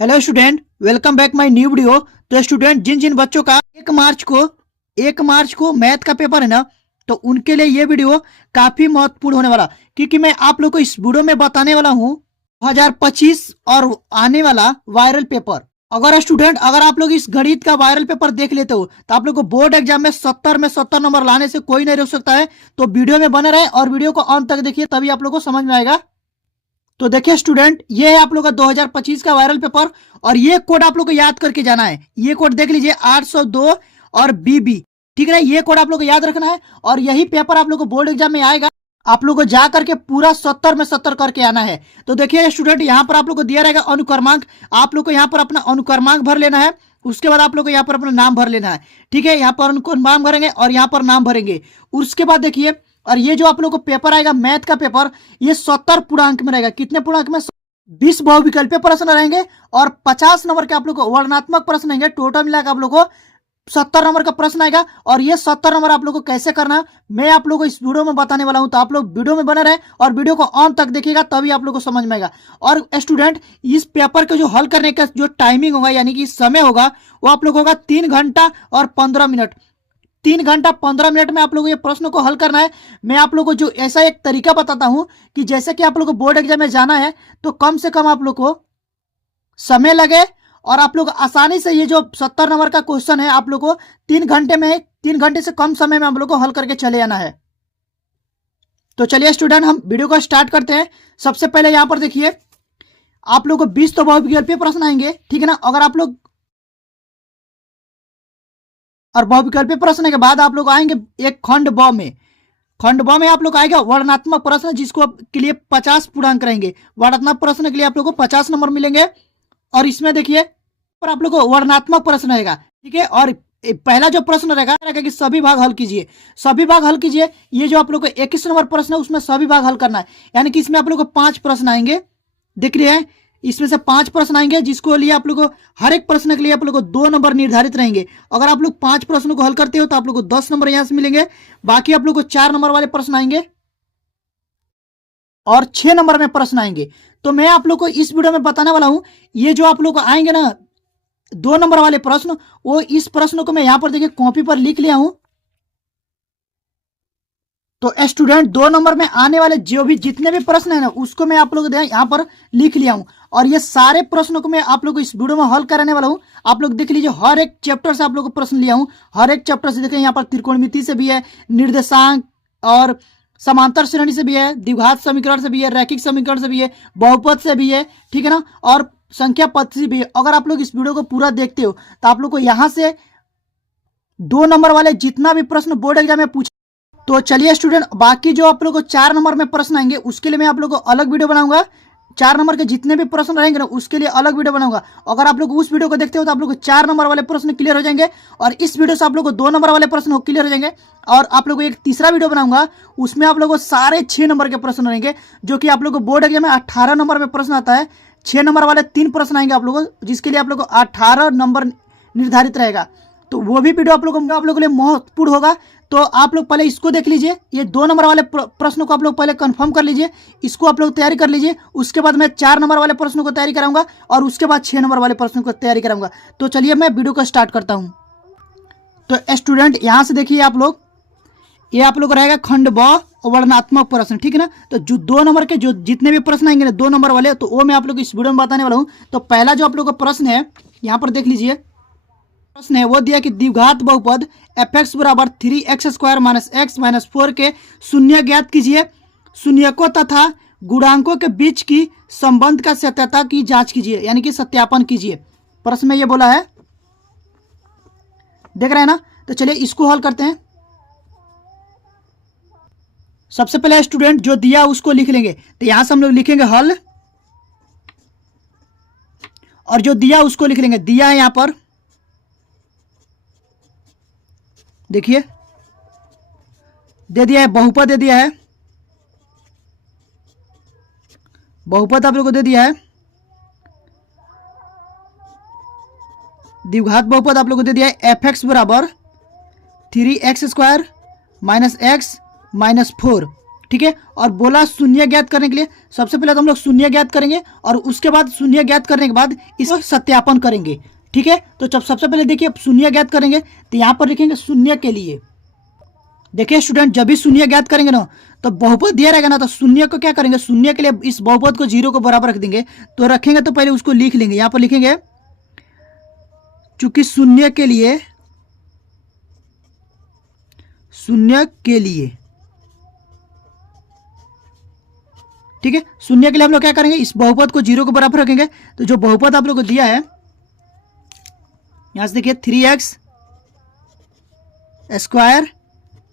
Hello student, welcome back my new video. तो student, जिन जिन बच्चों का 1 मार्च को मैथ का पेपर है ना, तो उनके लिए ये वीडियो काफी महत्वपूर्ण होने वाला, क्योंकि मैं आप लोग को इस वीडियो में बताने वाला हूँ 2025 और आने वाला वायरल पेपर। अगर आप लोग इस गणित का वायरल पेपर देख लेते हो तो आप लोग को बोर्ड एग्जाम में 70 नंबर लाने से कोई नहीं रोक सकता है। तो वीडियो में बने रहे और वीडियो को अंत तक देखिए, तभी आप लोग को समझ में आएगा। तो देखिए स्टूडेंट, ये है आप लोग का 2025 का वायरल पेपर और ये कोड आप लोग को याद करके जाना है। ये कोड देख लीजिए, 802 और बीबी, ठीक है ना। ये कोड आप लोग को याद रखना है और यही पेपर आप लोग को बोर्ड एग्जाम में आएगा। आप लोग को जा करके पूरा 70 में 70 करके आना है। तो देखिए स्टूडेंट, यहाँ पर आप लोग को दिया रहेगा अनुक्रमांक। आप लोग को यहाँ पर अपना अनुक्रमांक भर लेना है। उसके बाद आप लोग को यहाँ पर अपना नाम भर लेना है, ठीक है। यहाँ पर अनुक्रमांक भरेंगे और यहाँ पर नाम भरेंगे। उसके बाद देखिए, और ये जो आप लोग को पेपर आएगा मैथ का पेपर, ये 70 पूर्णांक में रहेगा। कितने पूर्णांक में? 20 बहुविकल्पीय प्रश्न रहेंगे और 50 नंबर के आप लोग को वर्णनात्मक प्रश्न रहेंगे। टोटल मिलाकर आप लोग को 70 नंबर का प्रश्न आएगा। और ये 70 नंबर आप लोग को कैसे करना है मैं आप लोग को इस वीडियो में बताने वाला हूं। तो आप लोग वीडियो में बने रहे और वीडियो को अंत तक देखिएगा, तभी आप लोग को समझ में आएगा। और स्टूडेंट, इस पेपर के जो हल करने का जो टाइमिंग होगा, यानी कि समय होगा, वो आप लोग होगा 3 घंटा और 15 मिनट। 3 घंटा 15 मिनट में आप लोगों को ये प्रश्न को हल करना है। मैं आप लोगों को जो ऐसा एक तरीका बताता हूं कि जैसे कि आप लोगों को बोर्ड एग्जाम में जाना है, तो कम से कम आप लोग को समय लगे और आप लोग आसानी से ये जो 70 नंबर का क्वेश्चन है, आप लोग को 3 घंटे से कम समय में आप लोग को हल करके चले आना है। तो चलिए स्टूडेंट, हम वीडियो को स्टार्ट करते हैं। सबसे पहले यहां पर देखिए, आप लोग को 20 तो बहुविकल्पीय प्रश्न आएंगे, ठीक है ना। अगर आप लोग और बहुविकल्पीय प्रश्न के बाद आप लोग आएंगे एक खंड ब में। खंड ब में आप लोग आएगा वर्णनात्मक प्रश्न, जिसको के लिए 50 पूर्णांक रहेंगे। वर्णनात्मक प्रश्न के लिए आप लोग को 50 नंबर मिलेंगे। और इसमें देखिए, पर आप लोग को वर्णनात्मक प्रश्न रहेगा, ठीक है। और पहला जो प्रश्न रहेगा कि सभी भाग हल कीजिए। सभी भाग हल कीजिए, ये जो आप लोग को 21 नंबर प्रश्न है, उसमें सभी भाग हल करना है। यानी कि इसमें आप लोग को 5 प्रश्न आएंगे, दिख रहे हैं। इसमें से 5 प्रश्न आएंगे, जिसको लिए आप लोग को हर एक प्रश्न के लिए आप लोग को 2 नंबर निर्धारित रहेंगे। अगर आप लोग 5 प्रश्नों को हल करते हो तो आप लोग को 10 नंबर यहां से मिलेंगे। बाकी आप लोग को 4 नंबर वाले प्रश्न आएंगे और 6 नंबर में प्रश्न आएंगे। तो मैं आप लोग को इस वीडियो में बताने वाला हूं, ये जो आप लोग को आएंगे ना 2 नंबर वाले प्रश्न, वो इस प्रश्न को मैं यहां पर देखिए कॉपी पर लिख लिया हूं। तो स्टूडेंट, 2 नंबर में आने वाले जो भी जितने भी प्रश्न है ना, उसको मैं आप लोग यहाँ पर लिख लिया हूं। और ये सारे प्रश्नों को मैं आप लोग को इस वीडियो में हल कराने वाला हूं। आप लोग देख लीजिए, हर एक चैप्टर से आप लोग को प्रश्न लिया हूं। हर एक चैप्टर से देखें, यहाँ पर त्रिकोणमिति से भी है, निर्देशांक और समांतर श्रेणी से भी है, द्विघात समीकरण से भी है, रैखिक समीकरण से भी है, बहुपद से भी है, ठीक है ना। और संख्या पद से भी है। अगर आप लोग इस वीडियो को पूरा देखते हो तो आप लोग को यहाँ से 2 नंबर वाले जितना भी प्रश्न बोर्ड एग्जाम में पूछे। तो चलिए स्टूडेंट, बाकी जो आप लोग को 4 नंबर में प्रश्न आएंगे, उसके लिए मैं आप लोग को अलग वीडियो बनाऊंगा। 4 नंबर के जितने भी प्रश्न रहेंगे ना, उसके लिए अलग वीडियो बनाऊंगा। अगर आप लोग उस वीडियो को देखते हो तो आप लोग को 4 नंबर वाले प्रश्न क्लियर हो जाएंगे और इस वीडियो से आप लोग को 2 नंबर वाले प्रश्न क्लियर हो जाएंगे। और आप लोग को एक तीसरा वीडियो बनाऊंगा, उसमें आप लोग को सारे 6 नंबर के प्रश्न रहेंगे, जो कि आप लोग को बोर्ड एग्जाम में 18 नंबर में प्रश्न आता है। 6 नंबर वाले 3 प्रश्न आएंगे आप लोग को, जिसके लिए आप लोग को 18 नंबर निर्धारित रहेगा। तो वो भी वीडियो आप लोगों के लिए महत्वपूर्ण होगा। तो आप लोग पहले इसको देख लीजिए। ये 2 नंबर वाले प्रश्नों को आप लोग पहले कंफर्म कर लीजिए, इसको आप लोग तैयारी कर लीजिए। उसके बाद मैं 4 नंबर वाले प्रश्नों को तैयारी कराऊंगा और उसके बाद 6 नंबर वाले प्रश्नों को तैयारी कराऊंगा। तो चलिए मैं वीडियो को स्टार्ट करता हूं। तो स्टूडेंट, यहां से देखिए आप लोग, ये आप लोग रहेगा खंड ब वर्णनात्मक प्रश्न, ठीक है ना। तो जो 2 नंबर के जो जितने भी प्रश्न आएंगे ना 2 नंबर वाले, तो वो मैं आप लोग इस वीडियो में बताने वाला हूँ। तो पहला जो आप लोग का प्रश्न है, यहाँ पर देख लीजिए। प्रश्न है वो दिया कि द्विघात बहुपद fx बराबर 3x² माइनस x माइनस 4 के शून्य ज्ञात कीजिए। शून्यकों तथा गुणांकों के बीच की संबंध का सत्यता की जांच कीजिए, यानी कि सत्यापन कीजिए। प्रश्न में ये बोला है, देख रहे हैं ना। तो चलिए इसको हल करते हैं। सबसे पहले स्टूडेंट, जो दिया उसको लिख लेंगे। तो यहां से हम लोग लिखेंगे हल, और जो दिया उसको लिख लेंगे। दिया है यहां पर देखिए, दे दिया है बहुपद, दे दिया है बहुपद आप लोग को दे दिया है। द्विघात बहुपद आप लोग को दे दिया है fx बराबर 3x² माइनस x माइनस 4। ठीक है। और बोला शून्य ज्ञात करने के लिए सबसे पहले तो हम लोग शून्य ज्ञात करेंगे और उसके बाद शून्य ज्ञात करने के बाद इसको सत्यापन करेंगे, ठीक है। तो जब सबसे पहले देखिए शून्य ज्ञात करेंगे तो यहाँ पर लिखेंगे शून्य के लिए। देखिए स्टूडेंट, जब भी शून्य ज्ञात करेंगे ना तो बहुपद दिया रहेगा ना, तो शून्य को क्या करेंगे, शून्य के लिए इस बहुपद को 0 को बराबर रख देंगे। तो रखेंगे तो पहले उसको लिख लेंगे, यहाँ पर लिखेंगे चूंकि शून्य के लिए ठीक है, शून्य के लिए हम लोग क्या करेंगे, इस बहुपद को 0 को बराबर रखेंगे। तो जो बहुपद आप लोग को दिया है यहां से देखिए 3x square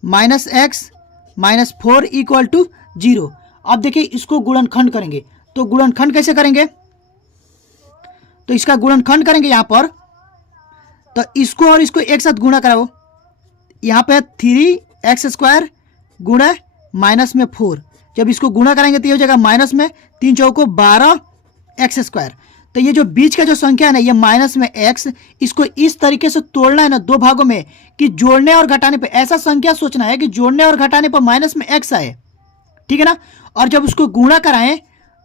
minus x minus 4 equal to 0। अब देखिए इसको गुणनखंड करेंगे। तो गुणनखंड कैसे करेंगे, तो इसका गुणनखंड करेंगे यहां पर, तो इसको और इसको एक साथ गुणा कराओ। यहाँ पे 3x स्क्वायर गुणा माइनस में 4, जब इसको गुणा कराएंगे तो ये हो जाएगा माइनस में 3 चौको 12x स्क्वायर। तो ये जो बीच का जो संख्या है ना, ये माइनस में x, इसको इस तरीके से तोड़ना है ना दो भागों में कि जोड़ने और घटाने पे ऐसा संख्या सोचना है कि जोड़ने और घटाने पर माइनस में x आए, ठीक है ना। और जब उसको गुणा कराएं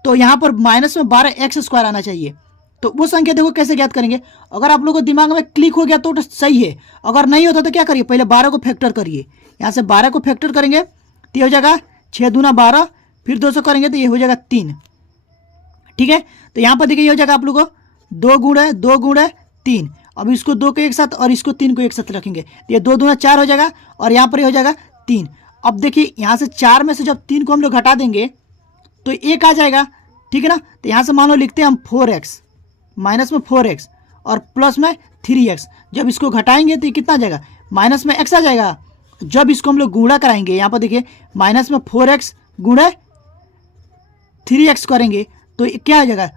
तो यहाँ पर माइनस में 12x स्क्वायर आना चाहिए। तो वो संख्या देखो कैसे ज्ञात करेंगे। अगर आप लोगों को दिमाग में क्लिक हो गया तो सही है, अगर नहीं होता तो क्या करिए, पहले 12 को फैक्टर करिए। यहाँ से 12 को फैक्टर करेंगे तो ये हो जाएगा 6 दूना 12, फिर 200 करेंगे तो ये हो जाएगा 3, ठीक है। तो यहाँ पर देखिए ये हो जाएगा आप लोगों को 2 गुणा 3। अब इसको 2 को एक साथ और इसको 3 को एक साथ रखेंगे तो ये 2 दूना 4 हो जाएगा और यहाँ पर ये हो जाएगा 3। अब देखिए यहाँ से 4 में से जब 3 को हम लोग घटा देंगे तो 1 आ जाएगा, ठीक है ना। तो यहाँ से मान लो लिखते हैं हम 4x, माइनस में 4x और प्लस में 3x। जब इसको घटाएंगे तो ये कितना आ जाएगा, माइनस में x आ जाएगा। जब इसको हम लोग गुणा कराएंगे, यहाँ पर देखिए माइनस में 4x गुणा 3x करेंगे तो क्या हो जाएगा,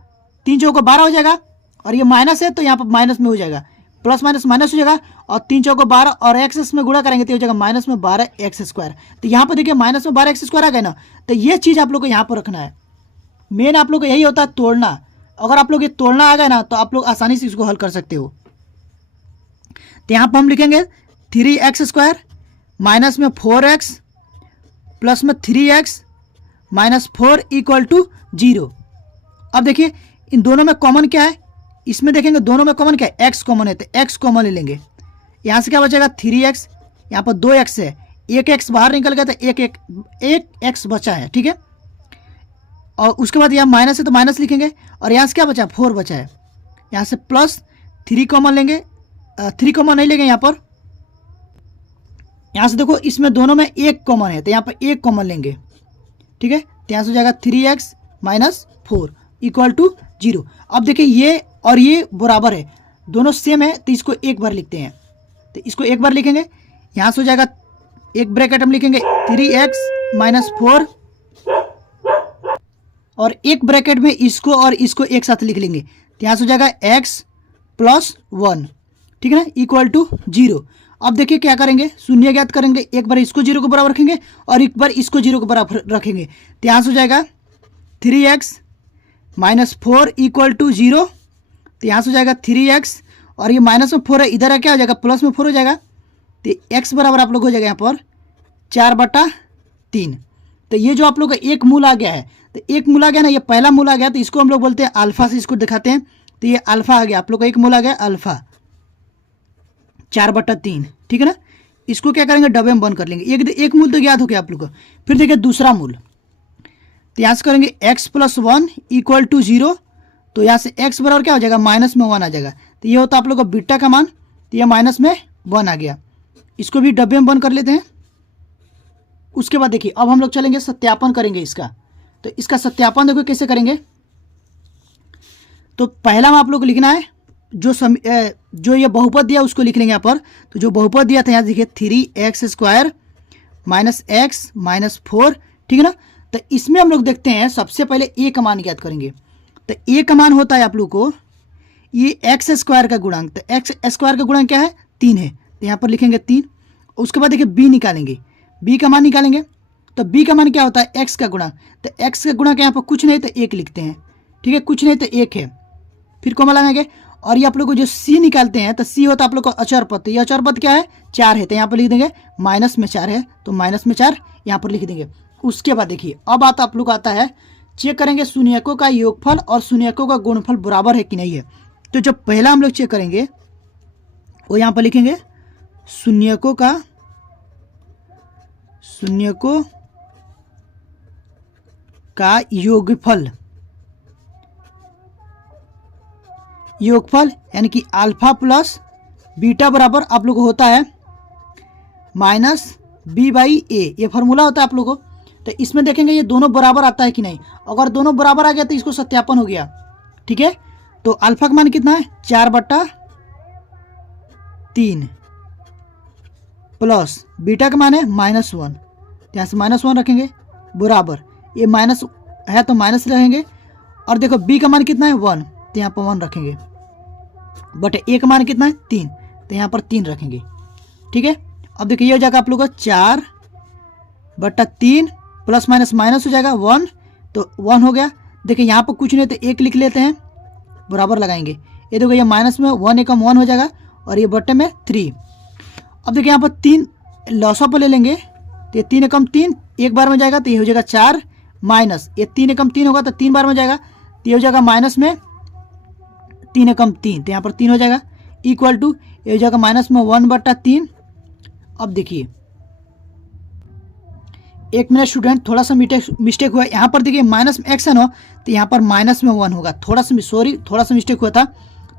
3 चौको 12 हो जाएगा और ये माइनस है तो यहाँ पर माइनस में हो जाएगा, प्लस माइनस माइनस हो जाएगा और 3 चौको 12 और x में गुणा करेंगे तो हो जाएगा माइनस में 12x स्क्वायर। तो यहाँ पर देखिए माइनस में 12x स्क्वायर आ गया ना। तो ये चीज़ आप लोग को यहाँ पर रखना है। मेन आप लोग को यही होता है तोड़ना। अगर आप लोग ये तोड़ना आ गया ना तो आप लोग आसानी से इसको हल कर सकते हो। तो यहाँ पर हम लिखेंगे 3x स्क्वायर माइनस में 4x प्लस में 3x माइनस 4 इक्वल टू 0। अब देखिए इन दोनों में कॉमन क्या है, इसमें देखेंगे दोनों में कॉमन क्या है, x कॉमन है तो x कॉमन ले लेंगे। यहाँ से क्या बचेगा 3x, यहाँ पर 2x है, एक x बाहर निकल गया तो एक x बचा है, ठीक है। और उसके बाद यहाँ माइनस है तो माइनस लिखेंगे और यहाँ से क्या बचा, 4 बचा है। यहाँ से प्लस 3 कॉमन लेंगे, 3 कॉमन नहीं लेंगे यहाँ पर। यहाँ से देखो इसमें दोनों में 1 कॉमन है तो यहाँ पर 1 कॉमन लेंगे, ठीक है। तो यहाँ से हो जाएगा 3x माइनस 4 इक्वल टू 0। अब देखिए ये और ये बराबर है, दोनों सेम है तो इसको एक बार लिखते हैं। तो इसको एक बार लिखेंगे, यहाँ से हो जाएगा एक ब्रैकेट हम लिखेंगे 3x माइनस 4 और एक ब्रैकेट में इसको और इसको एक साथ लिख लेंगे। तो यहाँ से हो जाएगा x प्लस 1, ठीक है ना, इक्वल टू 0। अब देखिए क्या करेंगे, शून्य ज्ञात करेंगे, एक बार इसको 0 को बराबर रखेंगे और एक बार इसको 0 को बराबर रखेंगे। तो यहाँ से हो जाएगा 3x माइनस 4 इक्वल टू 0। तो यहाँ से हो जाएगा 3x और ये माइनस में 4 है, इधर है क्या हो जाएगा, प्लस में 4 हो जाएगा। तो x बराबर आप लोग हो जाएगा यहाँ पर 4/3। तो ये जो आप लोग का एक मूल आ गया है, तो एक मूल आ गया ना, ये पहला मूल आ गया तो इसको हम लोग बोलते हैं अल्फा से इसको दिखाते हैं। तो ये अल्फा आ गया, आप लोग का एक मूल आ गया अल्फा 4/3, ठीक है ना। इसको क्या करेंगे, डबे में बंद कर लेंगे। एक मूल तो ज्ञात हो गया आप लोग को। फिर देखिए दूसरा मूल, तो यहाँ से करेंगे x प्लस 1 इक्वल टू 0। तो यहाँ से x बराबर क्या हो जाएगा, माइनस में 1 आ जाएगा। तो ये होता है आप लोग का बीटा का मान, तो ये माइनस में 1 आ गया। इसको भी डब्बे में बंद कर लेते हैं। उसके बाद देखिए अब हम लोग चलेंगे सत्यापन करेंगे इसका। तो इसका सत्यापन देखो कैसे करेंगे। तो पहला में आप लोग को लिखना है जो ये बहुपद दिया उसको लिख लेंगे यहाँ पर। तो जो बहुपद दिया था यहाँ देखिए 3x square minus x minus 4, ठीक है ना। तो इसमें हम लोग देखते हैं सबसे पहले a का मान ज्ञात करेंगे। तो a का मान होता है आप लोग को ये x स्क्वायर का गुणांक। तो x स्क्वायर का गुणांक क्या है, 3 है। तो यहाँ पर लिखेंगे 3। उसके बाद देखिए b निकालेंगे, b का मान निकालेंगे। तो b का मान क्या होता है, x का गुणांक। तो x का गुणांक यहाँ पर कुछ नहीं तो 1 लिखते हैं, ठीक है, कुछ नहीं तो 1 है। फिर कॉमा लगाएंगे और ये आप लोग को जो c निकालते हैं तो c होता है आप लोग को अचर पद। तो ये अचर पद क्या है, 4 है। तो यहाँ पर लिख देंगे माइनस में 4 है तो माइनस में 4 यहाँ पर लिख देंगे। उसके बाद देखिए अब आप लोग आता है चेक करेंगे शून्यकों का योगफल और शून्यकों का गुणनफल बराबर है कि नहीं है। तो जब पहला हम लोग चेक करेंगे वो यहाँ पर लिखेंगे शून्यकों का योगफल यानी कि अल्फा प्लस बीटा बराबर आप लोग को होता है माइनस बी बाई ए, ये फार्मूला होता है आप लोगों को। तो इसमें देखेंगे ये दोनों बराबर आता है कि नहीं। अगर दोनों बराबर आ गया तो इसको सत्यापन हो गया, ठीक है। तो अल्फा का मान कितना है 4/3 प्लस बीटा का मान है -1, यहाँ से -1 रखेंगे बराबर, ये माइनस है तो माइनस रहेंगे। और देखो बी का मान कितना है 1, तो यहाँ पर 1 रखेंगे, बट ए का मान कितना है 3, तो यहाँ पर 3 रखेंगे, ठीक है। अब देखिए ये हो जाएगा आप लोग का 4/3 प्लस माइनस माइनस हो जाएगा 1, तो 1 हो गया। देखिए यहाँ पर कुछ नहीं तो 1 लिख लेते हैं, बराबर लगाएंगे। ये देखो ये माइनस में 1 एकम 1 हो जाएगा और ये बट्टे में 3। अब देखिए यहाँ पर 3 लॉसअप पर ले लेंगे, तो ये 3 एकम 3 एक बार में जाएगा, तो ये हो जाएगा 4 माइनस ये 3 एकम 3 होगा तो 3 बार में जाएगा, तो ये हो जाएगा माइनस में 3 एकम 3, तो यहाँ पर 3 हो जाएगा इक्वल टू ये हो जाएगा माइनस में 1/3। अब देखिए एक मिनट स्टूडेंट, थोड़ा सा मिस्टेक हुआ यहाँ पर। देखिए माइनस में एक्स है ना, तो यहाँ पर माइनस में 1 होगा, थोड़ा सा मिस्टेक हुआ था।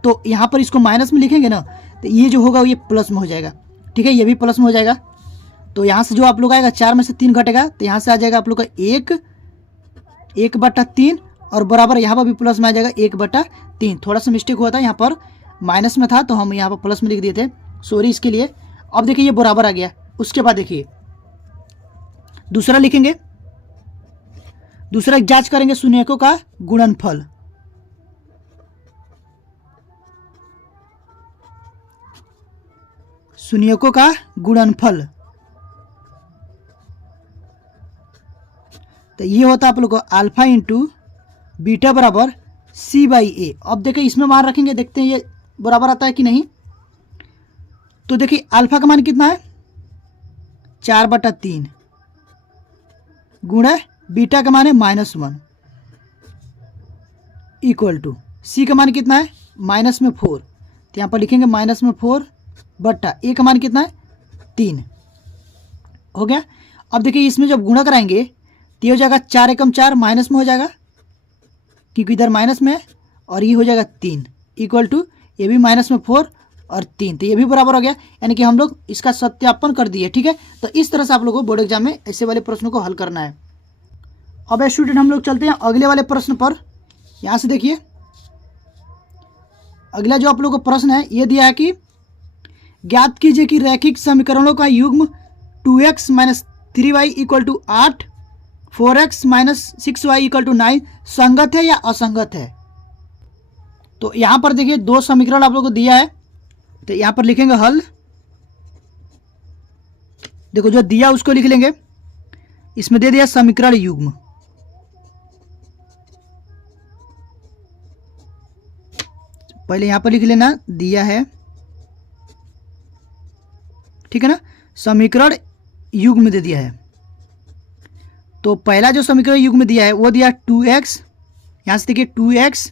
तो यहाँ पर इसको माइनस में लिखेंगे ना, तो ये जो होगा ये प्लस में हो जाएगा, ठीक है, ये भी प्लस में हो जाएगा। तो यहाँ से जो आप लोग आएगा 4 में से 3 घटेगा, तो यहाँ से आ जाएगा आप लोग का 1/3 और बराबर यहाँ पर भी प्लस में आ जाएगा 1/3। थोड़ा सा मिस्टेक हुआ था, यहाँ पर माइनस में था तो हम यहाँ पर प्लस में लिख दिए थे, सॉरी इसके लिए। अब देखिए ये बराबर आ गया। उसके बाद देखिए दूसरा लिखेंगे, दूसरा जांच करेंगे शून्यकों का गुणनफल। शून्यकों का गुणनफल तो ये होता है आप लोग को अल्फा इंटू बीटा बराबर C/A। अब देखिए इसमें मान रखेंगे, देखते हैं ये बराबर आता है कि नहीं। तो देखिए अल्फा का मान कितना है 4/3 गुणा बीटा का मान है -1 इक्वल टू C का मान कितना है -4, तो यहाँ पर लिखेंगे -4 बट्टा ए का मान कितना है 3 हो गया। अब देखिए इसमें जब गुणा कराएंगे तो ये हो जाएगा 4 एकम 4 माइनस में हो जाएगा, क्योंकि इधर माइनस में है, और ये हो जाएगा 3 इक्वल टू ये भी -4 और 3, तो ये भी बराबर हो गया। यानी कि हम लोग इसका सत्यापन कर दिए, ठीक है। तो इस तरह से आप लोगों को बोर्ड एग्जाम में ऐसे वाले प्रश्नों को हल करना है। अब स्टूडेंट हम लोग चलते हैं अगले वाले प्रश्न पर। यहाँ से देखिए अगला जो आप लोगों को प्रश्न है ये दिया है कि ज्ञात कीजिए कि रैखिक समीकरणों का युग्म 2x - 3y = 8, 4x - 6y = 9 संगत है या असंगत है। तो यहाँ पर देखिए दो समीकरण आप लोगों को दिया है, तो यहाँ पर लिखेंगे हल। देखो जो दिया उसको लिख लेंगे, इसमें दे दिया समीकरण युग्म। पहले यहाँ पर लिख लेना दिया है, ठीक है ना, समीकरण युग्म दे दिया है। तो पहला जो समीकरण युग्म दिया है वो दिया 2x, यहां से देखिए 2x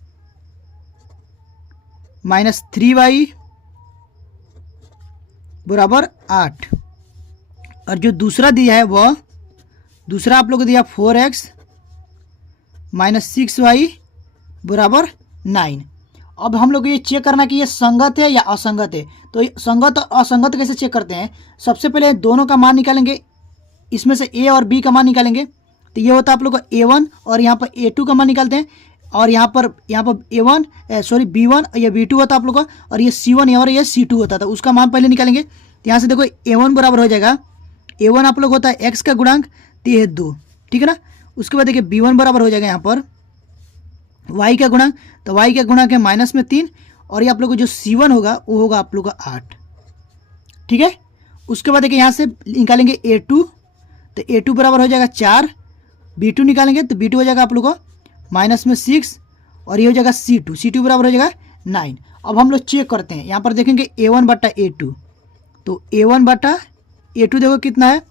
- 3y बराबर 8, और जो दूसरा दिया है वह दूसरा आप लोग को दिया 4x - 6y बराबर 9। अब हम लोग ये चेक करना कि ये संगत है या असंगत है। तो संगत और असंगत कैसे चेक करते हैं, सबसे पहले दोनों का मान निकालेंगे, इसमें से a और b का मान निकालेंगे। तो ये होता है आप लोग का a1 और यहाँ पर a2 का मान निकालते हैं, और यहाँ पर b1 या b2 होता है आप लोग का, और ये c1 और ये c2 होता था, उसका मान पहले निकालेंगे। तो यहाँ से देखो a1 बराबर हो जाएगा, a1 आप लोग होता है x का गुणांक, तो ये 2, ठीक है ना। उसके बाद देखिए b1 बराबर हो जाएगा यहाँ पर y का गुणांक, तो y का गुणांक है -3, और ये आप लोग को जो c1 होगा वो होगा आप लोग का 8, ठीक है। उसके बाद देखिए यहाँ से निकालेंगे a2, तो a2 बराबर हो जाएगा 4, b2 निकालेंगे तो b2 हो जाएगा आप लोग को -6, और ये हो जाएगा c2 बराबर हो जाएगा 9। अब हम लोग चेक करते हैं, यहाँ पर देखेंगे a1 बट्टा a2, तो a1 बट्टा a2 देखो कितना है,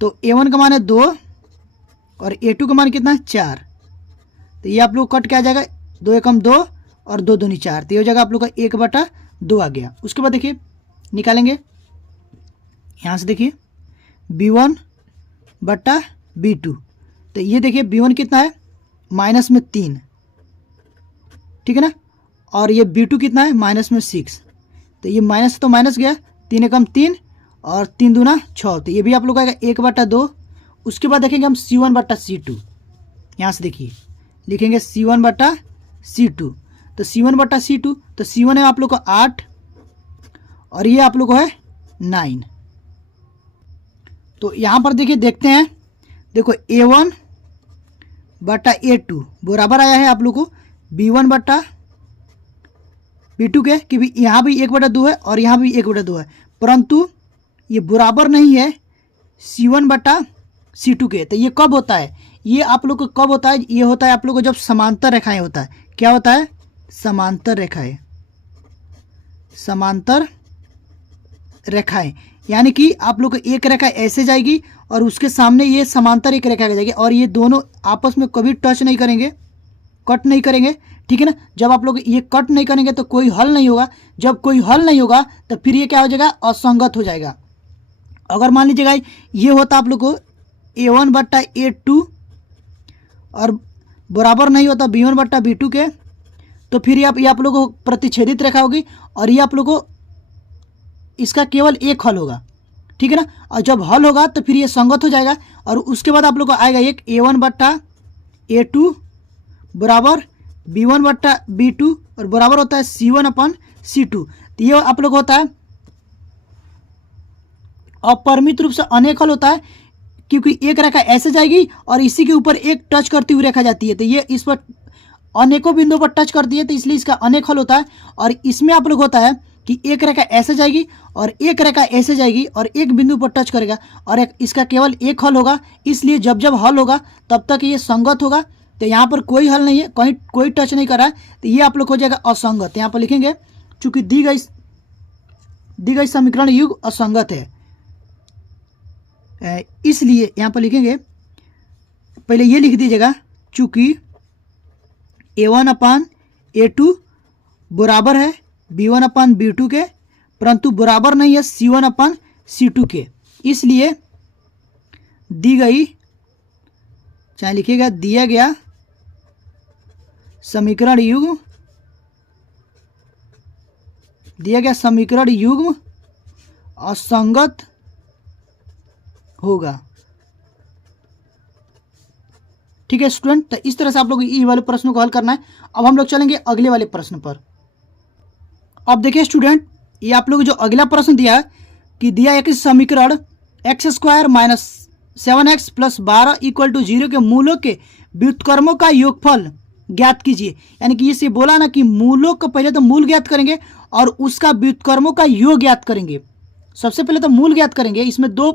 तो a1 का मान है 2 और A2 का मान कितना है 4। तो ये आप लोग कट क्या आ जाएगा, 2 एकम 2 और 2 दूनी 4, तो ये हो जाएगा आप लोग का 1/2 आ गया। उसके बाद देखिए निकालेंगे, यहाँ से देखिए B1/B2, तो ये देखिए B1 कितना है माइनस में 3, ठीक है ना, और ये B2 कितना है माइनस में 6, तो ये माइनस तो माइनस गया, 3 एकम 3 और 3 दूना 6, तो ये भी आप लोग आएगा 1/2। उसके बाद देखेंगे हम C1/C2, यहाँ से देखिए लिखेंगे C1/C2, तो C1/C2, तो C1 है आप लोग को 8 और ये आप लोग को है 9। तो यहाँ पर देखिए देखते हैं, देखो A1/A2 बराबर आया है आप लोग को B1/B2 के, कि यहाँ भी 1/2 है और यहाँ भी 1/2 है, परंतु ये बराबर नहीं है C1/C2 के। तो ये कब होता है, ये आप लोग को कब होता है, ये होता है आप लोग को जब समांतर रेखाएं होता है। क्या होता है, समांतर रेखाएं, समांतर रेखाएं, यानी कि आप लोग को एक रेखा ऐसे जाएगी और उसके सामने ये समांतर एक रेखा जाएगी और ये दोनों आपस में कभी टच नहीं करेंगे, कट नहीं करेंगे, ठीक है ना। जब आप लोग ये कट नहीं करेंगे तो कोई हल नहीं होगा, जब कोई हल नहीं होगा तो फिर ये क्या हो जाएगा, असंगत हो जाएगा। अगर मान लीजिएगा ये होता आप लोग को A1/A2 और बराबर नहीं होता B1/B2 के, तो फिर ये आप लोग को प्रतिच्छेदित रेखा होगी और ये आप लोग को इसका केवल एक हल होगा, ठीक है ना। और जब हल होगा तो फिर ये संगत हो जाएगा और उसके बाद आप लोग को आएगा एक A1/A2 बराबर B1/B2 और बराबर होता है C1/C2। तो ये आप लोग होता है अपरिमित रूप से अनेक हल होता है, क्योंकि एक रेखा ऐसे जाएगी और इसी के ऊपर एक टच करती हुई रेखा जाती है, तो ये इस पर अनेकों बिंदुओं पर टच करती है, तो इसलिए इसका अनेक हल होता है। और इसमें आप लोग होता है कि एक रेखा ऐसे जाएगी और एक रेखा ऐसे जाएगी और एक बिंदु पर टच करेगा और एक इसका केवल एक हल होगा, इसलिए जब जब हल होगा तब तक ये संगत होगा। तो यहाँ पर कोई हल नहीं है, कहीं कोई टच नहीं कर रहा है, तो ये आप लोग हो जाएगा असंगत। यहाँ पर लिखेंगे चूंकि दी गई समीकरण युग असंगत है, इसलिए यहाँ पर लिखेंगे, पहले ये लिख दीजिएगा, चूंकि A1/A2 बराबर है B1/B2 के, परंतु बराबर नहीं है C1/C2 के, इसलिए दी गई, चाहे लिखिएगा दिया गया समीकरण युग्म असंगत होगा। ठीक है स्टूडेंट, तो इस तरह से आप लोग ये वाले प्रश्नों को हल करना है। अब हम लोग चलेंगे अगले वाले प्रश्न पर। अब देखिए स्टूडेंट, ये आप लोग जो अगला प्रश्न दिया है कि दिया एक समीकरण x² - 7x + 12 = 0 के मूलों के व्युत्क्रमों का योगफल ज्ञात कीजिए। यानी कि इसे बोला ना कि मूलों को पहले तो मूल ज्ञात करेंगे और उसका व्युत्क्रमों का योग ज्ञात करेंगे। सबसे पहले तो मूल ज्ञात करेंगे, इसमें दो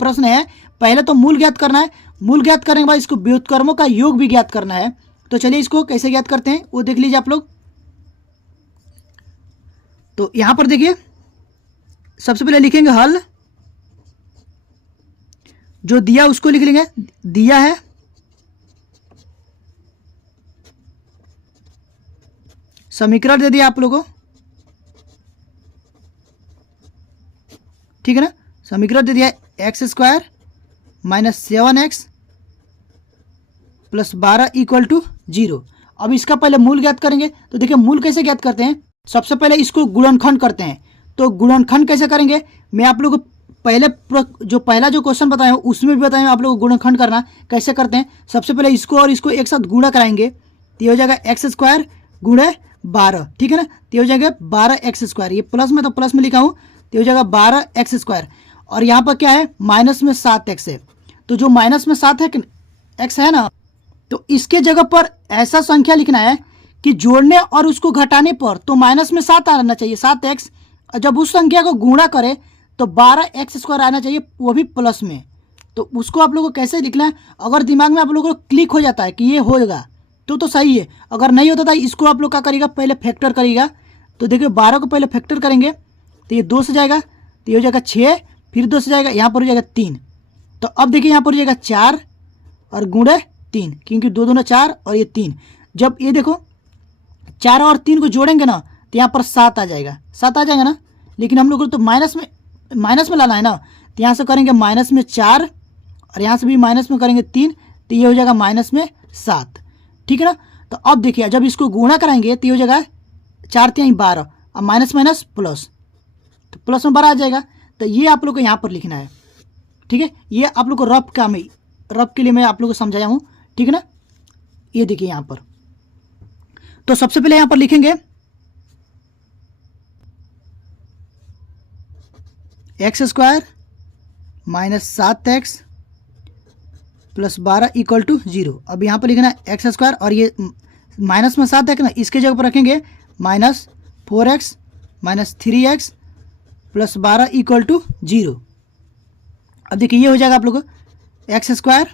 प्रश्न है, पहले तो मूल ज्ञात करना है, मूल ज्ञात करने के बाद इसको व्युत्क्रमों का योग भी ज्ञात करना है। तो चलिए इसको कैसे ज्ञात करते हैं वो देख लीजिए आप लोग। तो यहां पर देखिए सबसे पहले लिखेंगे हल, जो दिया उसको लिख लेंगे, दिया है समीकरण दे दिया आप लोगों को, ठीक है ना, समीकरण दे दिया x² - 7x + 12 = 0। अब इसका पहले मूल ज्ञात करेंगे। तो देखिए मूल कैसे ज्ञात करते हैं, सबसे पहले इसको गुणनखंड करते हैं। तो गुणनखंड कैसे करेंगे, मैं आप लोगों को पहला जो क्वेश्चन बताया उसमें भी बताया आप लोगों को गुणनखंड करना कैसे करते हैं। सबसे पहले इसको और इसको एक साथ गुणा कराएंगे, तो ये हो जाएगा x² × 12, ठीक है ना, तो ये हो जाएगा 12x²। ये प्लस में तो प्लस में लिखा हूँ, तो हो जाएगा 12x²। और यहाँ पर क्या है, माइनस में 7x है, तो जो माइनस में 7 है x है ना, तो इसके जगह पर ऐसा संख्या लिखना है कि जोड़ने और उसको घटाने पर तो माइनस में 7 आना चाहिए, 7x, और जब उस संख्या को गुणा करें तो 12x² आना चाहिए, वो भी प्लस में। तो उसको आप लोगों को कैसे लिखना है, अगर दिमाग में आप लोगों को क्लिक हो जाता है कि ये होगा तो सही है, अगर नहीं होता था इसको आप लोग क्या करिएगा, पहले फैक्टर करिएगा। तो देखिए 12 को पहले फैक्टर करेंगे तो ये 2 से जाएगा, तो ये हो जाएगा 6, फिर 2 से जाएगा, यहाँ पर हो जाएगा 3। तो अब देखिए यहाँ पर हो जाएगा 4 और गुणे 3, क्योंकि 2 दूना 4 और ये 3। जब ये देखो 4 और 3 को जोड़ेंगे ना तो यहाँ पर 7 आ जाएगा, 7 आ जाएगा ना। लेकिन हम लोग को तो माइनस में लाना है ना, तो यहाँ से करेंगे माइनस में 4 और यहाँ से भी माइनस में करेंगे 3, तो ये हो जाएगा माइनस में 7। ठीक है ना। तो अब देखिए जब इसको गुणा कराएंगे तो ये हो जाएगा 4 3 12, अब माइनस माइनस प्लस, तो प्लस में 12 आ जाएगा। तो ये आप लोग को यहाँ पर लिखना है। ठीक है, ये आप लोग को रफ काम है, रफ के लिए मैं आप लोग को समझाया हूँ। ठीक है ना। ये देखिए यहाँ पर, तो सबसे पहले यहाँ पर लिखेंगे x square minus 7x plus 12 equal to 0। अब यहाँ पर लिखना है एक्स स्क्वायर और ये माइनस में 7 है ना, इसके जगह पर रखेंगे minus 4x minus 3x plus 12 equal to 0। अब देखिए ये हो जाएगा आप लोग को एक्स स्क्वायर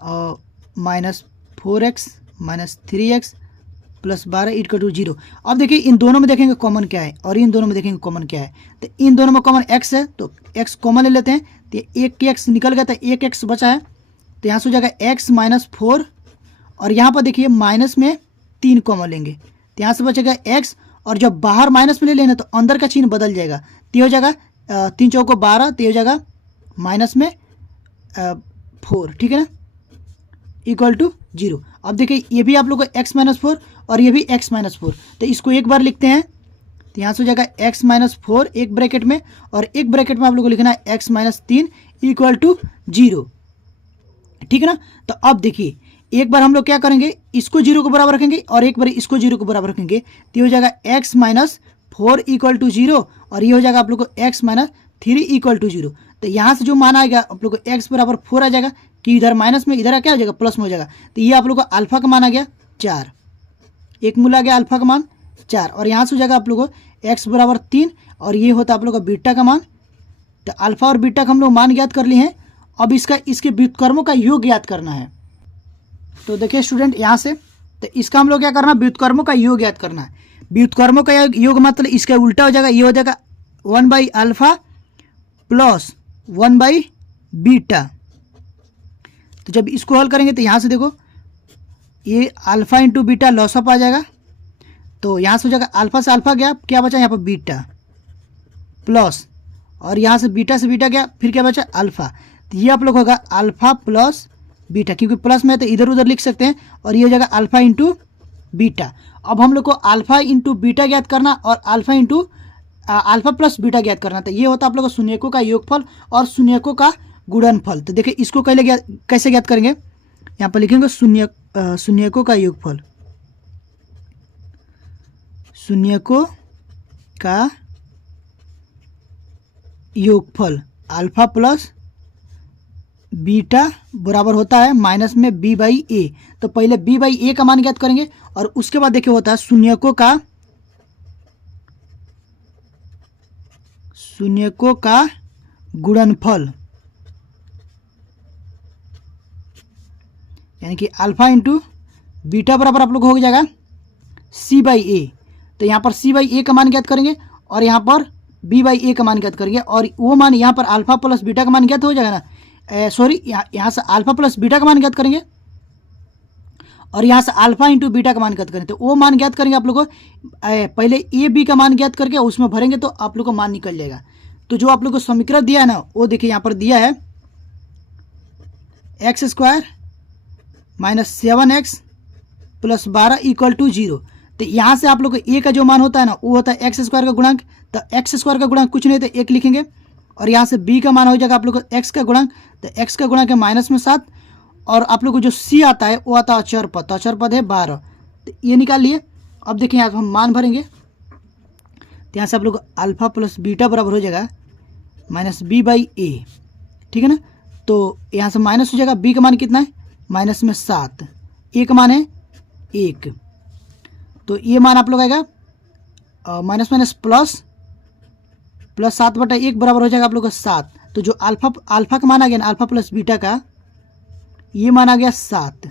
और minus 4x minus 3x plus 12 equal to 0। अब देखिए इन दोनों में देखेंगे कॉमन क्या है और इन दोनों में देखेंगे कॉमन क्या है। तो इन दोनों में कॉमन x है, तो x कॉमन ले लेते हैं, तो एक x निकल गया, तो एक x बचा है, तो यहाँ से हो जाएगा x माइनस 4 और यहाँ पर देखिए माइनस में 3 कॉमन लेंगे, तो यहाँ से बचेगा x, और जब बाहर माइनस में ले लेना तो अंदर का चिन्ह बदल जाएगा, तो हो जाएगा 3 चौको 12, तो हो जाएगा माइनस में 4। ठीक है ना, इक्वल टू 0। अब देखिए ये भी आप लोग को x माइनस 4 और ये भी x माइनस 4, तो इसको एक बार लिखते हैं, तो यहाँ से हो जाएगा x माइनस 4 एक ब्रैकेट में, और एक ब्रैकेट में आप लोग को लिखना है x माइनस 3 इक्वल टू 0। ठीक है ना। तो अब देखिए एक बार हम लोग क्या करेंगे, इसको 0 को बराबर रखेंगे और एक बार इसको 0 को बराबर रखेंगे, तो ये हो जाएगा x माइनस 4 इक्वल टू 0 और ये हो जाएगा आप लोग को x माइनस 3 इक्वल टू 0। तो यहाँ से जो मान आएगा आप लोग को x बराबर 4 आ जाएगा, कि इधर माइनस में इधर क्या हो जाएगा प्लस में हो जाएगा। तो ये आप लोग को अल्फा का मान आ गया 4, एक मूल आ गया अल्फा का मान 4, और यहाँ से हो जाएगा आप लोग को x बराबर 3 और ये होता है आप लोग का बीटा का मान। तो अल्फा और बीटा का हम लोग मान ज्ञात कर लिए हैं, अब इसके व्युत्क्रमों का योग ज्ञात करना है। तो देखिए स्टूडेंट यहाँ से, तो इसका हम लोग क्या करना है, व्युत्क्रमों का योग ज्ञात करना है। व्युत्क्रमों का योग मतलब इसका उल्टा हो जाएगा, ये हो जाएगा 1/अल्फा प्लस 1/बीटा। तो जब इसको हल करेंगे तो यहाँ से देखो ये alpha into beta loss of आ जाएगा, तो यहाँ से हो जाएगा अल्फा से अल्फा गया, क्या बचा यहाँ पर बीटा प्लस, और यहाँ से बीटा गया, फिर क्या बचा अल्फा। तो ये आप लोग होगा अल्फा प्लस बीटा, क्योंकि प्लस में है तो इधर उधर लिख सकते हैं, और ये हो जाएगा अल्फा इंटू बीटा। अब हम लोग को अल्फा इंटू बीटा ज्ञात करना और अल्फा प्लस बीटा ज्ञात करना, तो ये होता है आप लोग को शून्यकों का योगफल और शून्यकों का गुणनफल। तो देखिए इसको कैसे ज्ञात करेंगे, यहाँ पर लिखेंगे शून्यकों का योगफल, शून्यकों का योगफल अल्फा प्लस बीटा बराबर होता है माइनस में b/a। तो पहले b/a का मान ज्ञात करेंगे और उसके बाद देखिए होता है शून्यकों का गुणनफल, यानी कि अल्फा इंटू बीटा बराबर आप लोग हो जाएगा c/a। तो यहाँ पर c/a का मान ज्ञात करेंगे और यहाँ पर b/a का मान ज्ञात करेंगे, और वो मान यहाँ पर अल्फा प्लस बीटा का मान ज्ञात हो जाएगा ना, सॉरी यहाँ से अल्फा प्लस बीटा का मान ज्ञात करेंगे और यहाँ से अल्फा इंटू बीटा का मान ज्ञात करेंगे। तो वो मान ज्ञात करेंगे आप लोग को, पहले ए बी का मान ज्ञात करके उसमें भरेंगे तो आप लोग को मान निकल जाएगा। तो जो आप लोग को समीकरण दिया है ना, वो देखिए यहाँ पर दिया है x square minus 7x plus 12 equal to 0। तो यहाँ से आप लोग को ए का जो मान होता है ना, वो होता है एक्स स्क्वायर का गुणांक। तो एक्स स्क्वायर का गुणांक कुछ नहीं, तो 1 लिखेंगे, और यहाँ से बी का मान हो जाएगा आप लोग को एक्स का गुणांक, तो एक्स का गुणांक है माइनस में 7, और आप लोग को जो सी आता है वो आता है अचर पद, तो अचर पद है 12। तो ये निकाल लिए। अब देखिए यहाँ हम मान भरेंगे, तो यहाँ से आप लोग अल्फा प्लस बीटा बराबर हो जाएगा माइनस b/a। ठीक है ना। तो यहाँ से माइनस हो जाएगा, बी का मान कितना है माइनस में 7, ए का मान है 1, तो ये मान आप लोग आएगा माइनस माइनस प्लस 7/1 बराबर हो जाएगा आप लोग का 7। तो जो अल्फा का मान आ गया ना, अल्फा प्लस बीटा का ये मान आ गया 7,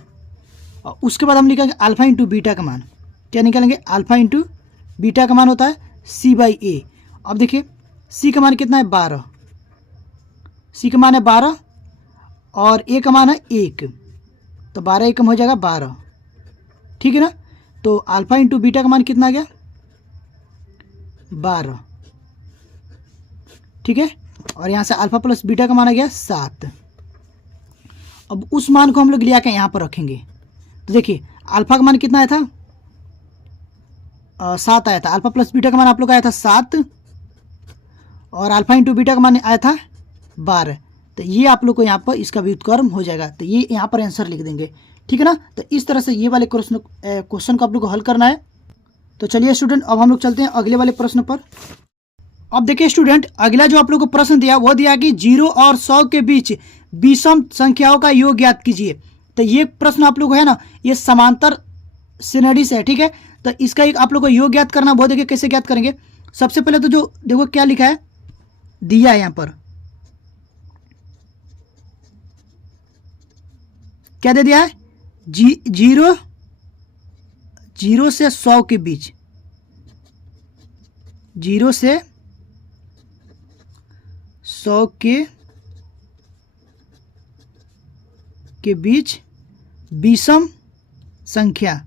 और उसके बाद हम लिखेंगे अल्फा इंटू बीटा का मान, क्या निकालेंगे अल्फा इंटू बीटा का मान होता है c/a। अब देखिए c का मान कितना है 12, c का मान है 12, और ए का मान है 1, तो 12 एकम हो जाएगा 12, ठीक है ना। तो अल्फा इंटू बीटा का मान कितना आ गया 12, ठीक है। और यहाँ से अल्फा प्लस बीटा का मान आ गया 7। अब उस मान को हम लोग ले आकर यहाँ पर रखेंगे। तो देखिए अल्फा का मान कितना आया था 7 आया था, अल्फा प्लस बीटा का मान आप लोग आया था 7, और अल्फा इंटू बीटा का मान आया था 12। तो ये आप लोग को यहाँ पर इसका व्युत्क्रम हो जाएगा, तो ये यहाँ पर आंसर लिख देंगे, ठीक है ना। तो इस तरह से ये वाले क्वेश्चन को आप लोग को हल करना है। तो चलिए स्टूडेंट अब हम लोग चलते हैं अगले वाले प्रश्न पर। अब देखिए स्टूडेंट अगला जो आप लोग को प्रश्न दिया वो दिया कि 0 और 100 के बीच विषम संख्याओं का योग ज्ञात कीजिए। तो ये प्रश्न आप लोग को है ना ये समांतर श्रेणी से है, ठीक है। तो इसका एक आप लोग को योग ज्ञात करना, वो देखिए कैसे ज्ञात करेंगे। सबसे पहले तो जो देखो क्या लिखा है दिया है यहाँ पर, क्या दे दिया है 0 से 100 के बीच, 0 से 100 के बीच विषम संख्या,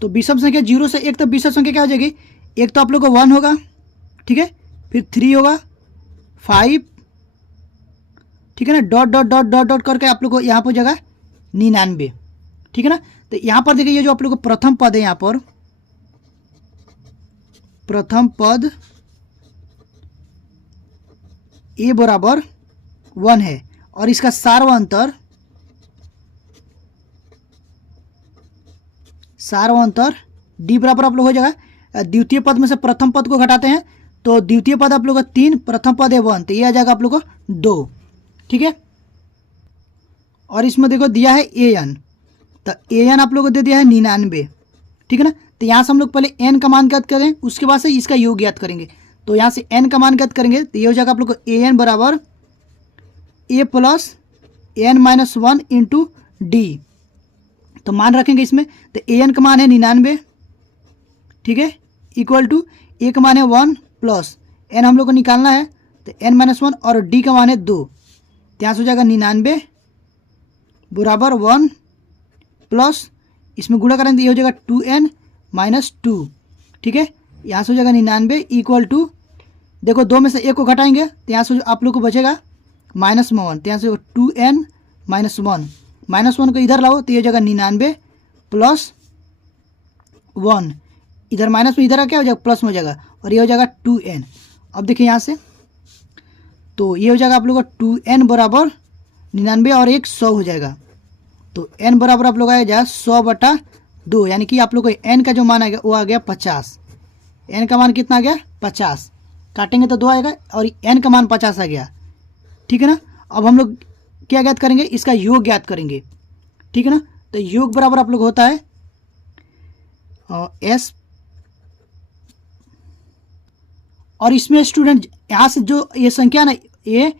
तो विषम संख्या 0 से 1 तक विषम संख्या क्या हो जाएगी, एक तो आप लोग को 1 होगा, ठीक है, फिर 3 होगा, 5, ठीक है ना, dot dot dot dot dot करके आप लोग को यहाँ पर जगह 99, ठीक है ना। तो यहाँ पर देखिए ये जो आप लोग को प्रथम पद है, यहाँ पर प्रथम पद ए बराबर 1 है, और इसका सार्वंतर डी बराबर आप लोग हो जाएगा, द्वितीय पद में से प्रथम पद को घटाते हैं तो द्वितीय पद आप लोग का 3, प्रथम पद है 1, तो ये आ जाएगा आप लोग को 2, ठीक है। और इसमें देखो दिया है an, तो an आप लोग को दे दिया है 99, ठीक है ना। तो यहाँ से हम लोग पहले n का मान ज्ञात करें, उसके बाद से इसका योग ज्ञात करेंगे। तो यहाँ से n का मान ज्ञात करेंगे तो ये हो जाएगा आप लोग को an बराबर a plus n-1 into D. तो मान रखेंगे इसमें, तो an का मान है 99, ठीक है, इक्वल टू a का मान है 1 प्लस n हम लोग को निकालना है तो n-1 और d का मान है 2, तो यहाँ से हो जाएगा 99 बराबर 1 प्लस इसमें गुणा करेंगे तो ये हो जाएगा 2n-2, ठीक है। यहाँ से हो जाएगा 99 इक्वल टू, देखो 2 में से 1 को घटाएंगे तो यहाँ से आप लोग को बचेगा -1, तो यहाँ से 2n-1, -1 को इधर लाओ तो ये हो जाएगा 99 प्लस 1, इधर माइनस में इधर आ क्या हो जाएगा प्लस में हो जाएगा, और ये हो जाएगा 2n। अब देखिए यहाँ से तो ये हो जाएगा आप लोग का 2n बराबर 99 और 1 100 हो जाएगा, तो n बराबर आप लोग आ जाएगा 100/2, यानी कि आप लोग को n का जो मान आ गया वो आ गया 50। n का मान कितना आ गया 50, काटेंगे तो 2 आएगा और n का मान 50 आ गया, ठीक है ना। अब हम लोग क्या ज्ञात करेंगे, इसका योग ज्ञात करेंगे, ठीक है ना। तो योग बराबर आप लोग होता है s, और इसमें स्टूडेंट यहाँ से जो ये संख्या ना ये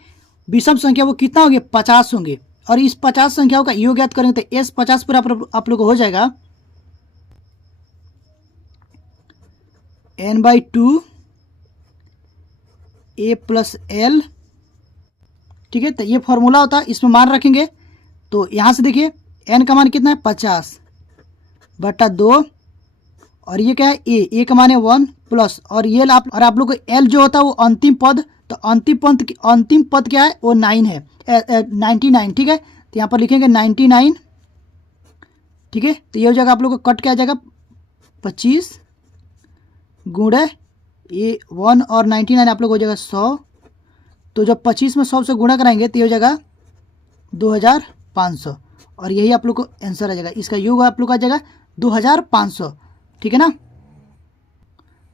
विषम संख्या वो कितना होंगे 50 होंगे, और इस 50 संख्याओं का योग ज्ञात करेंगे तो s 50 पर आप लोग को हो जाएगा n/2 a प्लस l, ठीक है। तो ये फॉर्मूला होता है, इसमें मान रखेंगे तो यहाँ से देखिए n का मान कितना है 50/2, और ये क्या है a का मान है 1 प्लस, और ये आप लोग को l जो होता है वो अंतिम पद, तो अंतिम पद क्या है वो 9 है 99, ठीक है। तो यहाँ पर लिखेंगे 99, ठीक है। तो ये हो जाएगा आप लोग को कट क्या आ जाएगा 25 गुणे ये 1 और 99 आप लोग हो जाएगा 100, तो जब 25 में 100 से गुणा कराएंगे तो ये हो जाएगा 2500, और यही आप लोग को आंसर आ जाएगा, इसका योग आप लोग का आ जाएगा 2500, ठीक है ना।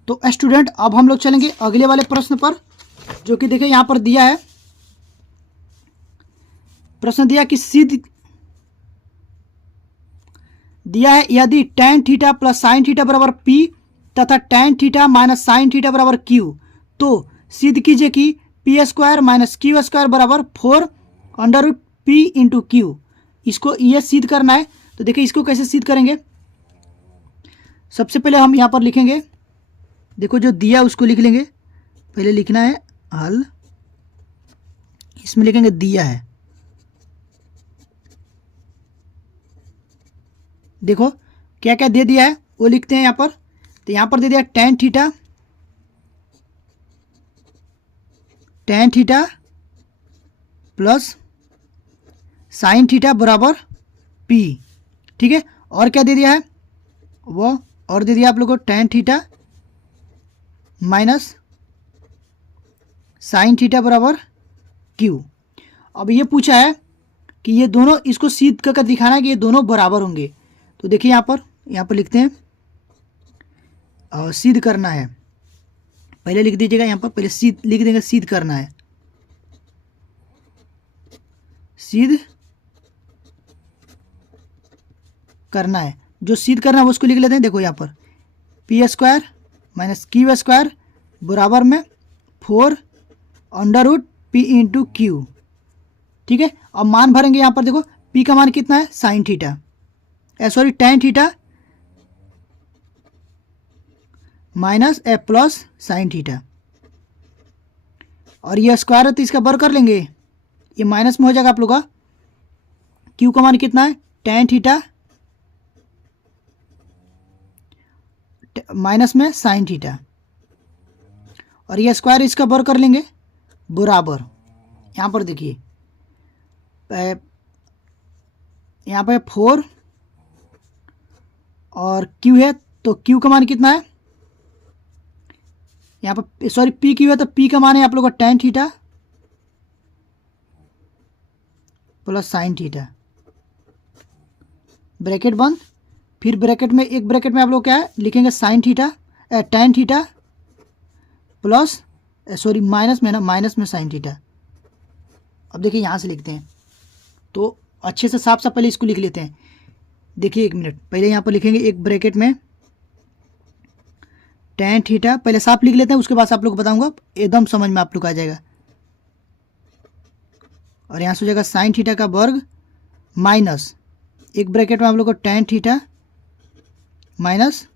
तो स्टूडेंट अब हम लोग चलेंगे अगले वाले प्रश्न पर, जो कि देखिए यहाँ पर दिया है, प्रश्न दिया कि सिद्ध दिया है यदि tan theta plus sin theta बराबर p तथा tan theta minus sin theta बराबर q, तो सिद्ध कीजिए कि p² माइनस q² बराबर 4√p × q। इसको ये सिद्ध करना है, तो देखिए इसको कैसे सिद्ध करेंगे। सबसे पहले हम यहाँ पर लिखेंगे, देखो जो दिया उसको लिख लेंगे, पहले लिखना है हल, इसमें लिखेंगे दिया है। देखो क्या क्या दे दिया है वो लिखते हैं यहाँ पर। तो यहाँ पर दे दिया tan theta plus sin theta बराबर p, ठीक है। और क्या दे दिया है वो, और दे दिया आप लोगों को tan theta minus sin theta बराबर q। अब ये पूछा है कि ये दोनों, इसको सिद्ध करके दिखाना है कि ये दोनों बराबर होंगे। तो देखिए यहाँ पर लिखते हैं सिद्ध करना है, पहले लिख दीजिएगा यहाँ पर, पहले सिद्ध लिख देंगे, सिद्ध करना है, सिद्ध करना है। जो सिद्ध करना है उसको लिख लेते हैं। देखो यहाँ पर p² माइनस q² बराबर में 4√p इंटू क्यू, ठीक है। अब मान भरेंगे यहाँ पर, देखो p का मान कितना है sin theta, sorry tan theta minus plus sin theta, और ये स्क्वायर है तो इसका वर्ग कर लेंगे, ये माइनस में हो जाएगा आप लोग का। q का मान कितना है tan थीटा माइनस में sin थीटा, और ये स्क्वायर इसका वर्ग कर लेंगे बराबर। यहाँ पर देखिए यहाँ पे 4 और q है, तो q का मान कितना है यहाँ पर, सॉरी p q है, तो p का मान है आप लोग का tan theta plus sin theta, bracket बंद। फिर ब्रैकेट में, एक ब्रैकेट में आप लोग क्या है लिखेंगे sin theta tan theta plus, sorry minus में ना, माइनस में sin थीटा। अब देखिए यहाँ से लिखते हैं, तो अच्छे से साफ पहले इसको लिख लेते हैं। देखिए एक मिनट, पहले यहाँ पर लिखेंगे एक ब्रैकेट में tan थीटा, पहले साफ लिख लेते हैं, उसके बाद आप लोग को बताऊंगा, एकदम समझ में आप लोग आ जाएगा। और यहाँ से हो जाएगा sin थीटा का वर्ग माइनस, एक ब्रैकेट में आप लोग को tan theta minus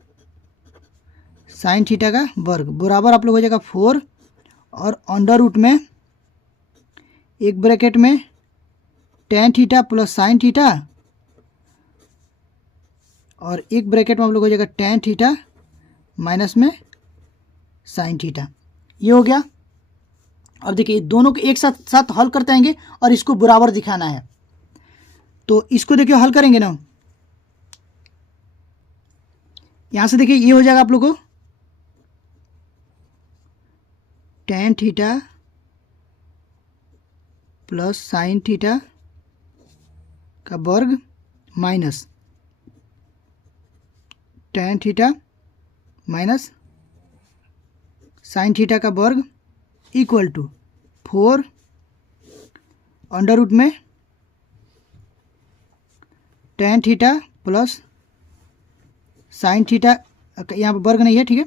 sin theta का वर्ग बराबर आप लोग हो जाएगा 4, और अंडर रूट में एक ब्रैकेट में tan theta plus sin theta, और एक ब्रैकेट में आप लोग हो जाएगा tan थीटा माइनस में sin थीटा। ये हो गया। और देखिए दोनों को एक साथ हल करते आएंगे और इसको बराबर दिखाना है। तो इसको देखिए हल करेंगे ना, यहाँ से देखिए ये हो जाएगा आप लोग को tan theta plus sin theta का वर्ग minus tan theta minus sin theta का वर्ग इक्वल टू 4 अंडर रूट में tan theta plus sin theta, यहाँ पर वर्ग नहीं है, ठीक है,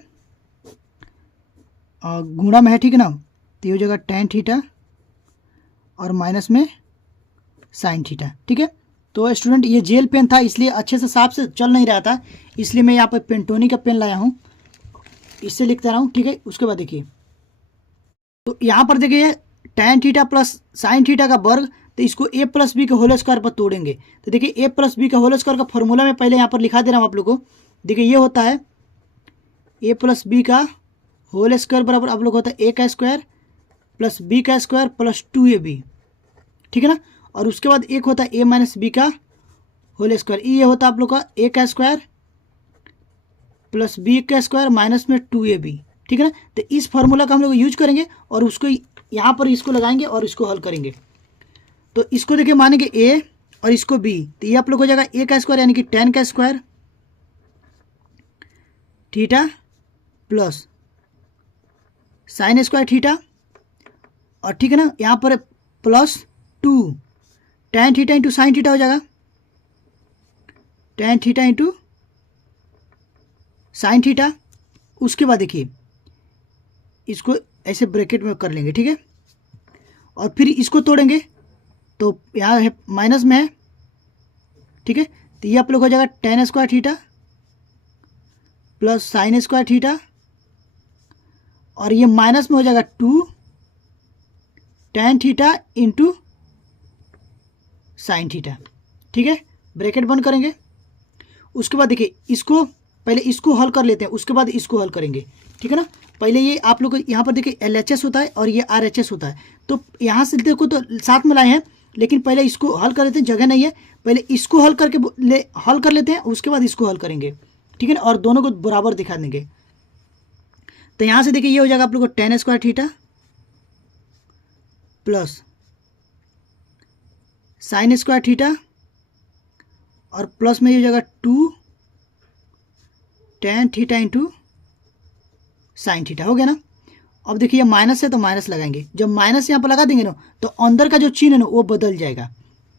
गुणा में है, ठीक है ना। तो ये हो जाएगा tan थीटा और माइनस में sin थीटा, ठीक है। तो स्टूडेंट ये जेल पेन था, इसलिए अच्छे से साफ से चल नहीं रहा था, इसलिए मैं यहाँ पर पेंटोनी का पेन लाया हूँ, इससे लिखता रहा हूँ, ठीक है। उसके बाद देखिए, तो यहाँ पर देखिए tan theta plus sin theta का वर्ग, तो इसको a प्लस बी के होल स्क्वायर पर तोड़ेंगे। तो देखिए a प्लस बी का होल स्क्वायर का फॉर्मूला मैं पहले यहाँ पर लिखा दे रहा हूँ आप लोग को। देखिए ये होता है a प्लस बी का होल स्क्वायर बराबर आप लोग होता है a का स्क्वायर प्लस b का स्क्वायर प्लस 2ab, ठीक है ना। और उसके बाद एक होता है a माइनस बी का होल स्क्वायर, ये होता है आप लोग का a का स्क्वायर प्लस b का स्क्वायर माइनस में 2ab, ठीक है ना। तो इस फार्मूला का हम लोग यूज करेंगे और उसको यहाँ पर इसको लगाएंगे और इसको हल करेंगे। तो इसको देखिए मानेंगे a और इसको b, तो ये आप लोग हो जाएगा a का स्क्वायर यानी कि tan का square theta plus sin square theta, और ठीक है ना, यहाँ पर plus 2 tan theta into sine theta हो जाएगा, tan theta into sine theta. उसके बाद देखिए इसको ऐसे ब्रैकेट में कर लेंगे, ठीक है, और फिर इसको तोड़ेंगे, तो यहाँ है माइनस में है, ठीक है। तो ये आप लोग हो जाएगा tan square theta plus sine square theta, और ये माइनस में हो जाएगा 2 tan theta into sine theta. ठीक है, ब्रैकेट बंद करेंगे। उसके बाद देखिए इसको पहले इसको हल कर लेते हैं, उसके बाद इसको हल करेंगे। ठीक है ना, पहले ये आप लोग को यहाँ पर देखिए LHS होता है और ये RHS होता है, तो यहाँ से देखो तो साथ में लाए हैं, लेकिन पहले इसको हल कर लेते हैं, जगह नहीं है, पहले इसको हल करके हल कर लेते हैं, उसके बाद इसको हल करेंगे। ठीक है ना, और दोनों को बराबर दिखा देंगे। तो यहाँ से देखिए ये हो जाएगा आप लोग को tan square theta plus sine square theta, और प्लस में ये हो जाएगा 2 tan theta into sine theta. हो गया ना। अब देखिए ये माइनस है तो माइनस लगाएंगे, जब माइनस यहाँ पर लगा देंगे ना तो अंदर का जो चिन्ह है ना वो बदल जाएगा।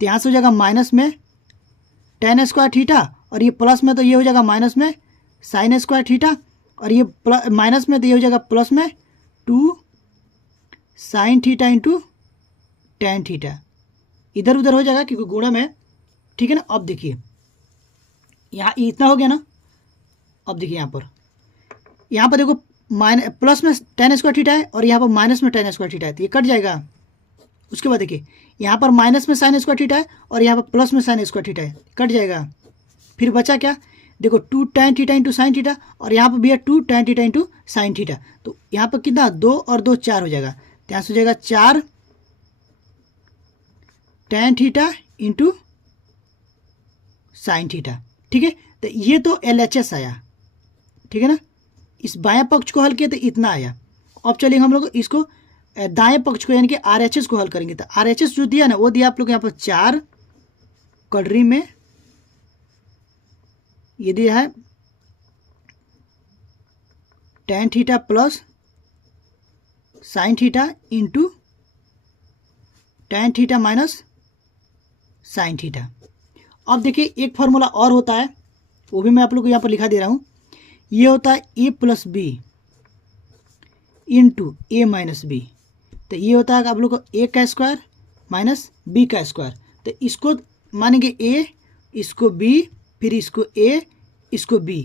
तो यहाँ से हो जाएगा माइनस में tan स्क्वायर थीटा, और ये प्लस में तो ये हो जाएगा माइनस में साइन स्क्वायर थीटा, और ये माइनस में तो ये हो जाएगा प्लस में 2 sine theta into tan theta. इधर उधर हो जाएगा क्योंकि गुणा में। ठीक है ना, अब देखिए यहाँ इतना हो गया ना। अब देखिए यहाँ पर देखो प्लस में tan स्क्वायर थीटा है और यहाँ पर माइनस में tan स्क्वायर थीटा है, तो ये कट जाएगा। उसके बाद देखिए यहाँ पर माइनस में साइन स्क्वायर थीटा है और यहाँ पर प्लस में साइन स्क्वायर थीटा है, कट जाएगा। फिर बचा क्या, देखो 2 tan theta into sine theta, और यहाँ पर भी है 2 tan theta into sine theta, तो यहाँ पर कितना 2 और 2 4 हो जाएगा। तो यहाँ से हो जाएगा 4 tan theta into sine theta. ठीक है, तो ये तो LHS आया। ठीक है ना, इस बाएं पक्ष को हल किया तो इतना आया। अब चलिए हम लोग इसको दाएं पक्ष को यानी कि RHS को हल करेंगे। तो RHS जो दिया ना वो दिया आप लोग यहाँ पर 4 कड़री में, ये दिया है tan theta plus sine theta into tan theta minus sine theta. अब देखिए एक फॉर्मूला और होता है, वो भी मैं आप लोग को यहाँ पर लिखा दे रहा हूँ। ये होता है a plus b into a minus b. तो ये होता है आप लोग को a का स्क्वायर माइनस b का स्क्वायर। तो इसको मानेंगे a, इसको b, फिर इसको a, इसको b।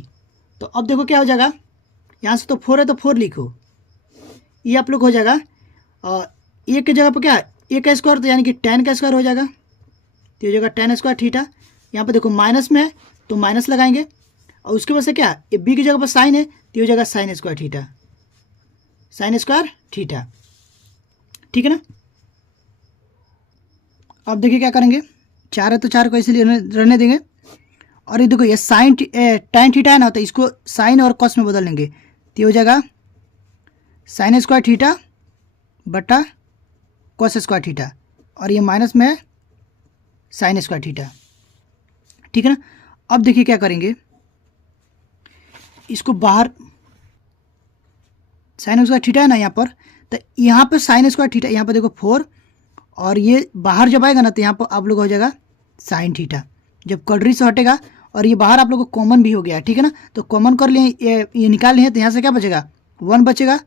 तो अब देखो क्या हो जाएगा, यहाँ से तो 4 है तो 4 लिखो, ये आप लोग हो जाएगा। और a की जगह पर क्या है a का स्क्वायर, तो यानी कि tan का स्क्वायर हो जाएगा, तो हो जाएगा tan स्क्वायर थीटा। यहाँ पर देखो माइनस में है तो माइनस लगाएंगे, और उसके बाद से क्या ये b की जगह पर साइन है तो हो जाएगा sine square theta, sine square theta. ठीक है ना, अब देखिए क्या करेंगे, 4 है तो 4 को ऐसे रहने देंगे, और ये देखो ये साइन tan थीटा है ना, तो इसको साइन और कॉस में बदल लेंगे, तो हो जाएगा साइन स्क्वायर थीटा बटा कॉस स्क्वायर थीटा, और ये माइनस में साइन स्क्वायर थीटा। ठीक है ना, अब देखिए क्या करेंगे, इसको बाहर साइन स्क्वायर थीटा है ना यहाँ पर, तो यहाँ पर साइन स्क्वायर थीटा, यहाँ पर देखो 4, और ये बाहर जब आएगा ना तो यहाँ पर आप लोग हो जाएगा साइन थीटा, जब कलरी से हटेगा, और ये बाहर आप लोग को कॉमन भी हो गया। ठीक है ना, तो कॉमन कर लिए, ये निकाल लिए, तो यहाँ से क्या बचेगा 1 बचेगा,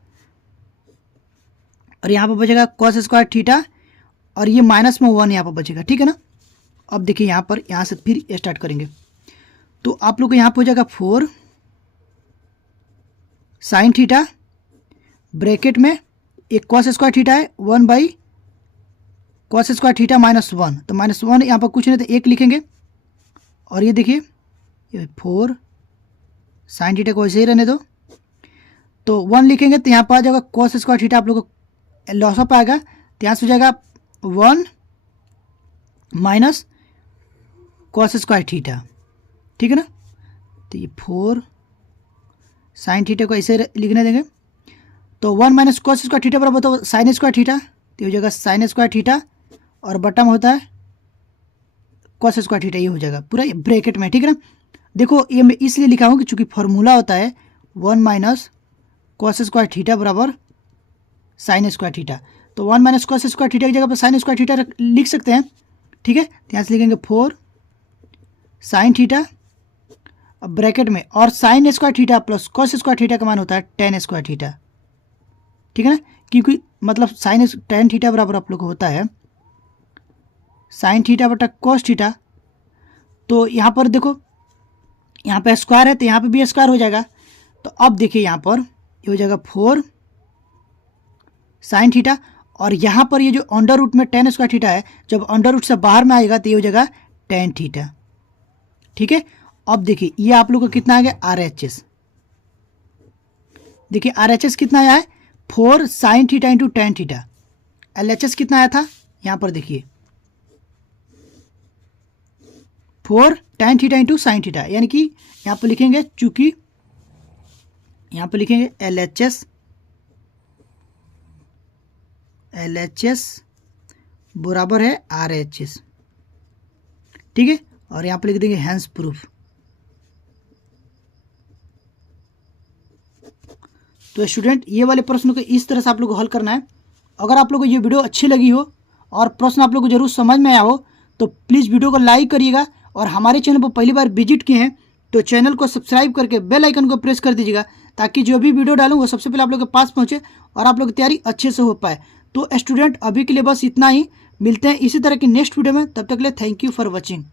और यहाँ पर बचेगा कॉस स्क्वायर थीटा, और ये माइनस में 1 यहाँ पर बचेगा। ठीक है ना, अब देखिए यहाँ से फिर स्टार्ट करेंगे, तो आप लोग को यहाँ पर हो जाएगा 4 साइन थीटा, ब्रैकेट में एक कॉस स्क्वायर थीटा है 1 by cos square theta minus 1, तो माइनस 1 यहाँ पर कुछ नहीं तो 1 लिखेंगे, और ये देखिए ये 4 साइन थीटा को ऐसे ही रहने दो, तो 1 लिखेंगे तो यहाँ पर आ जाएगा कॉस स्क्वायर थीटा, आप लोग को लॉस ऑफ आएगा, तो यहाँ से हो जाएगा 1 माइनस कॉस स्क्वायर थीटा। ठीक है ना, तो ये 4 साइन थीटा को ऐसे लिखने देंगे, तो 1 माइनस कॉस स्क्वायर थीटा बराबर तो साइन स्क्वायर थीटा, तो हो जाएगा साइन स्क्वायर थीटा, और बटम होता है कॉस स्क्वायर थीटा, ये हो जाएगा पूरा ब्रैकेट में। ठीक है ना, देखो ये मैं इसलिए लिखा हूँ कि चूंकि फॉर्मूला होता है 1 माइनस कॉस स्क्वायर थीटा बराबर साइन स्क्वायर थीटा, तो 1 माइनस कॉस स्क्वायर थीटा की जगह पर साइन स्क्वायर थीटा लिख सकते हैं। ठीक है, तो यहाँ से लिखेंगे 4 साइन थीटा, अब ब्रैकेट में, और sine square theta plus cos square theta का मान होता है tan स्क्वायर थीटा। ठीक है ना, क्योंकि मतलब साइन tan थीटा बराबर आप लोग को होता है साइन थीटा बटा कॉस थीटा, तो यहाँ पर देखो यहाँ पे स्क्वायर है तो यहाँ पे भी स्क्वायर हो जाएगा, तो अब देखिए यहाँ पर ये हो जाएगा 4 साइन थीटा, और यहाँ पर ये जो अंडर रूट में टेन स्क्वायर थीटा है, जब अंडर रूट से बाहर में आएगा तो ये हो जाएगा टेन थीटा। ठीक है, अब देखिए ये आप लोग को कितना आ गया RHS। देखिए RHS कितना आया है 4 sine theta into tan theta. LHS कितना आया था, यहाँ पर देखिए 4 tan theta into sine theta, यानी कि यहाँ पर लिखेंगे, चूंकि यहाँ पर लिखेंगे LHS बराबर है RHS। ठीक है, और यहाँ पर लिख देंगे हैंस प्रूफ। तो स्टूडेंट ये वाले प्रश्नों को इस तरह से आप लोग को हल करना है। अगर आप लोग को ये वीडियो अच्छी लगी हो और प्रश्न आप लोग को जरूर समझ में आया हो तो प्लीज़ वीडियो को लाइक करिएगा, और हमारे चैनल पर पहली बार विजिट किए हैं तो चैनल को सब्सक्राइब करके बेल आइकन को प्रेस कर दीजिएगा, ताकि जो भी वीडियो डालूँ वो सबसे पहले आप लोग के पास पहुँचे और आप लोग की तैयारी अच्छे से हो पाए। तो स्टूडेंट अभी के लिए बस इतना ही, मिलते हैं इसी तरह की नेक्स्ट वीडियो में, तब तक के लिए थैंक यू फॉर वॉचिंग।